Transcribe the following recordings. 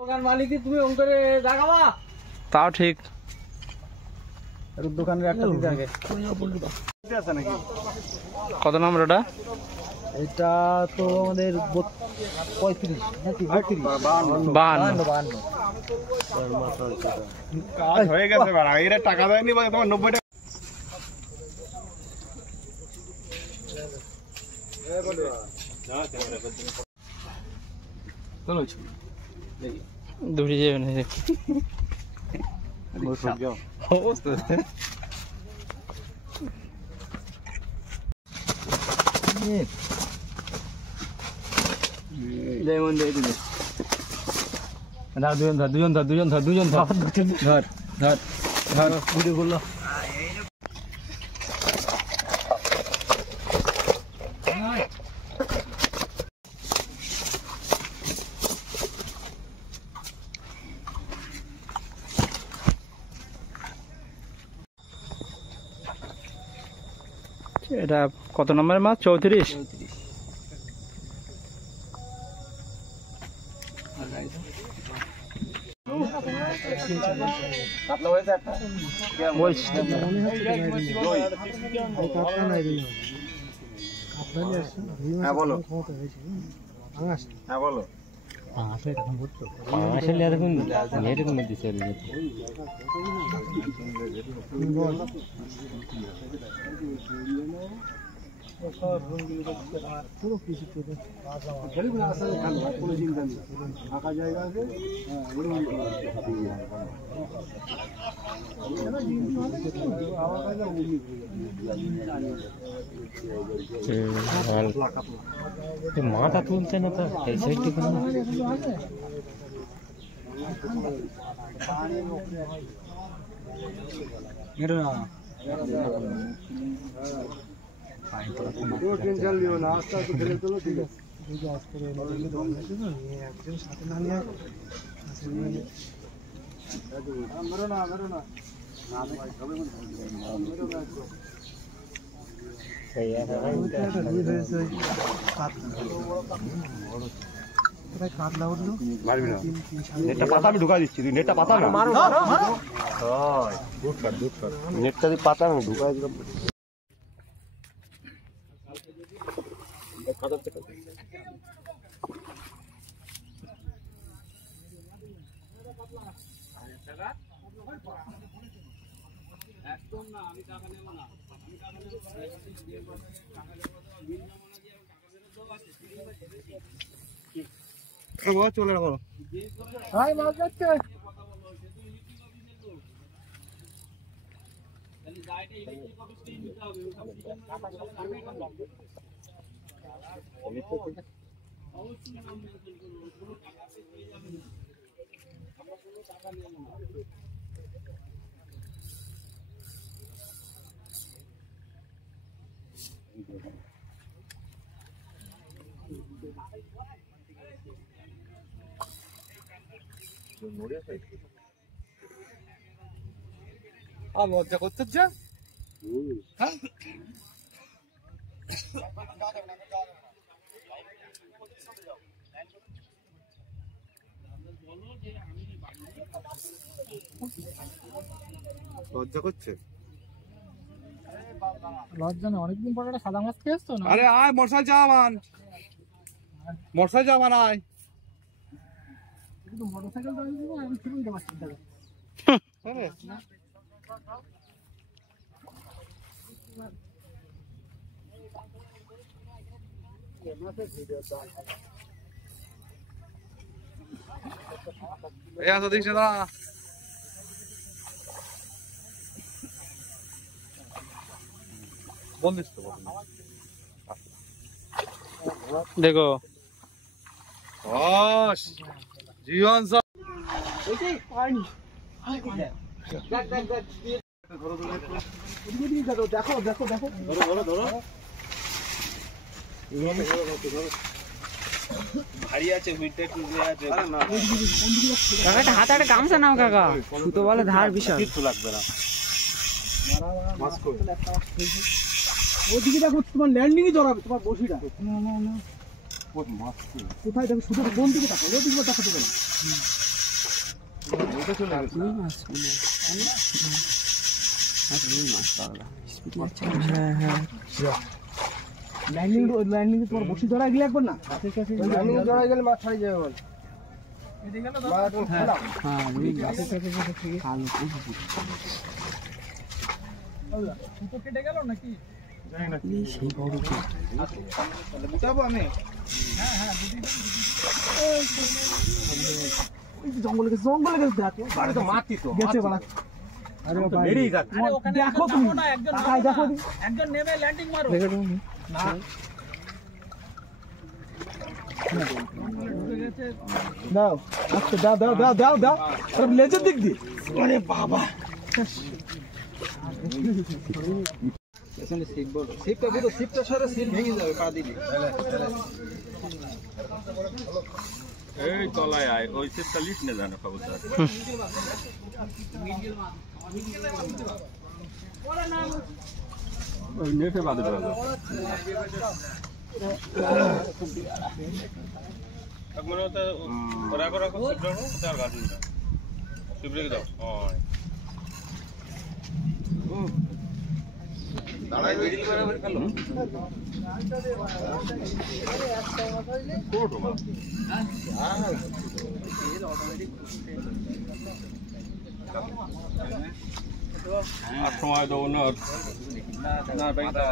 দোকান মালিক তুমি ওম করে জাগাবা তাও ঠিক দোকানের একটা দিতে আগে আছে নাকি কত নম্বর এটা এটা তো আমাদের 35 নাকি 52 কাজ হয়ে গেছে ভাড়া এর টাকা দেয়নি বলে তোমার 90 টাকা এ বলবা যা ক্যামেরা করতে চলো দেখি দুটি যাবে না বসে যাও অবস্থা লেমন দিয়ে দিলে না দুজন ধর ধর ভিডিও করলো এটা কত নম্বরের মাছ 34 ফাঁকা জায়গা আছে মাথা তুলছে না তো এই সাইডটি কেন টেনশন লিও না আস্তে আস্তে ফেলে তোলো ঠিক আছে একজন সাথে না নিয়ে মেরো না নেটটা পাতা আমি ঢুকাই দিচ্ছি তুই নেটটা পাতা না নেটটা দিয়ে পাতা আমি ঢুকাই দিলাম একদম না আমি টাকা নেব না আমি টাকা নেব টাকা নেব যে টাকা আছে চলে রাখো ভাই মাছ যাচ্ছে তাহলে যাইটা ইলেকট্রিক অফিসে নিতে হবে অবশ্যই নাম মেনশন করব কোনো টাকা পেয়ে যাবে না আমরা কোনো টাকা নেব না লজ্জা করতে যা লজ্জা করছে লজ্জা না অনেকদিন পরে একটা সাদা মাছ খেয়েছো না আরে আয় মশাল যাওয়ান আয় কিন্তু মোটরসাইকেল দাঁড়িয়ে দিব আমি কি বলতে পারছি দাদা देखो जीवन सब हाथ गामछा नाओ काका सुतो वाले धार विशाल লাগবে না ওদিকে দেখো তোমার ল্যান্ডিং ই জড়াবে তোমার বসিটা না কোথায় দেখো শুধু কোন দিকে তাকাও ওদিকে দেখো তো রুই মাছ রুই মাছ পাগলা হ্যাঁ লাইনিং তোমার বসি ধরা গেলে একবার না লাইনিং ধরা গেলে মাছ ছাড়ি যাবে বল হ্যাঁ রুই মাছ কেটে গেল নাকি সেই বড় বুঝাবো আমি জঙ্গলে গেছে তো মাটি তো গেছে বাড়া আরে ভাই বেরিয়ে যাচ্ছে দেখো তুমি না একজন নেমে ল্যান্ডিং মারো না দাও আচ্ছা দাও আরে লেজের দিক দি আরে বাবা পেছনে সিট বড় সিটটা পুরো সিটটা সারা সিট ভেঙে যাবে পা দিলে এই তলায় আয় ওই সিটটা লিফট নে জানো খবরদার ওই নেটে বাঁধে দেওয়া মনে হতো রাখো সিপ্রে তার গাড়ি না সিপ্রে দাও দাঁড়াই বেরিয়ে বরাবর খেলো কোটো মা আর সময় দাও না না বাইকটা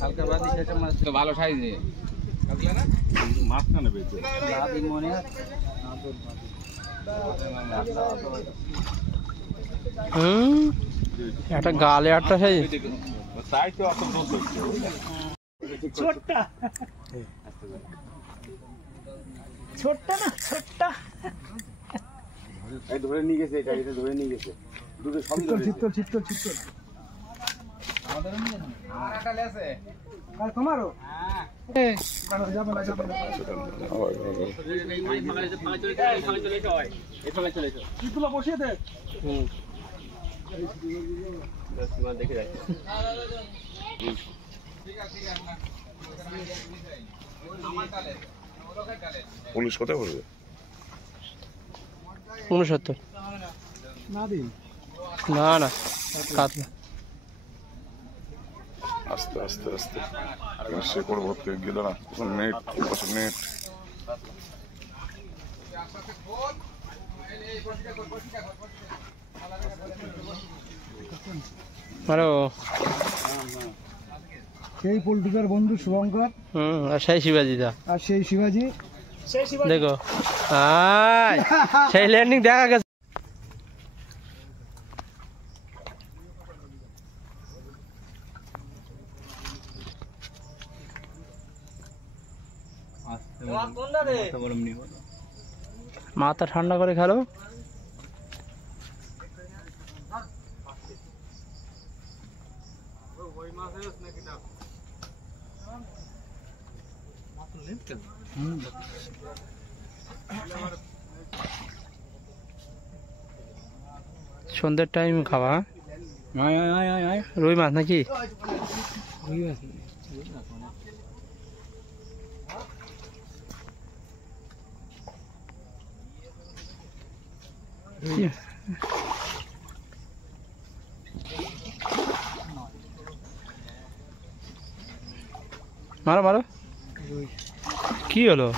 হালকা বাদি সেটা মাছ তো ভালো সাইজে মাছ না নেবে লাদিন মনে একটা গালে একটা সেই সাইডে অত দোষ হচ্ছে ছোট্ট এই ধরে নিয়ে গেছে এটা ধরে নিয়ে গেছে দুটো সব চিত্তল আমাদের নিয়ে আটা লেছে আর তোমারও হ্যাঁ যাবে না চিত্তলা বসিয়ে দে দেখে যাই পুলিশ কোথায় বলবে 69 না দিন না কাতলা আস্তে সে করে ভর্তি গেল না নেট আরো সেই পল্টুদার বন্ধু শুভঙ্কর আর সেই শিবাজি দা আর সেই শিবাজি দেখো সেই ল্যান্ডিং দেখা গেছে মাথা ঠান্ডা করে খেলো সন্ধ্যের টাইম খাওয়া রুই মাছ নাকি মারো কি হলো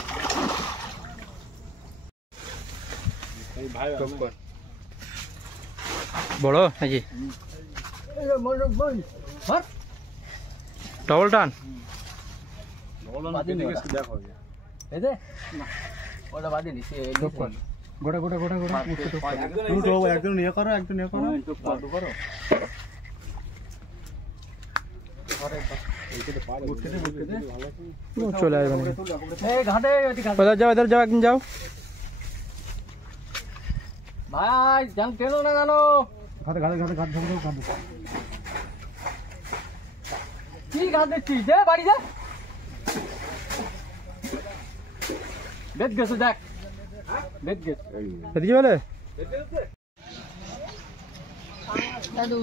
বড় নাকি ডবল টান ওটা বাদি নিছে গোটা একজন নিয়ে করো চলে আসবে এদের যাও একদিন যাও ভাই জান টেনো না জানো ঘাটে কি ঘাট দেখছিস দে বাড়ি যা বেদ গেছে দেখ বেদ গেছে এদিকে বলে দাদু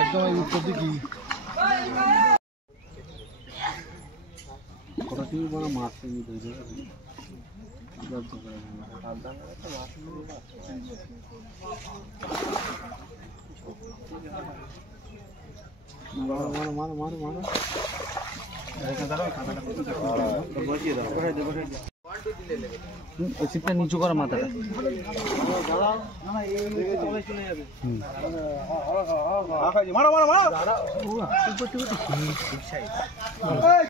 একদম এই উত্তর দিকে কটা টিভি বানা মাছ নিয়ে ধরে মারো মারো মারো মারো সিটটা নিচু করা মাথাটা মারো মারো মারো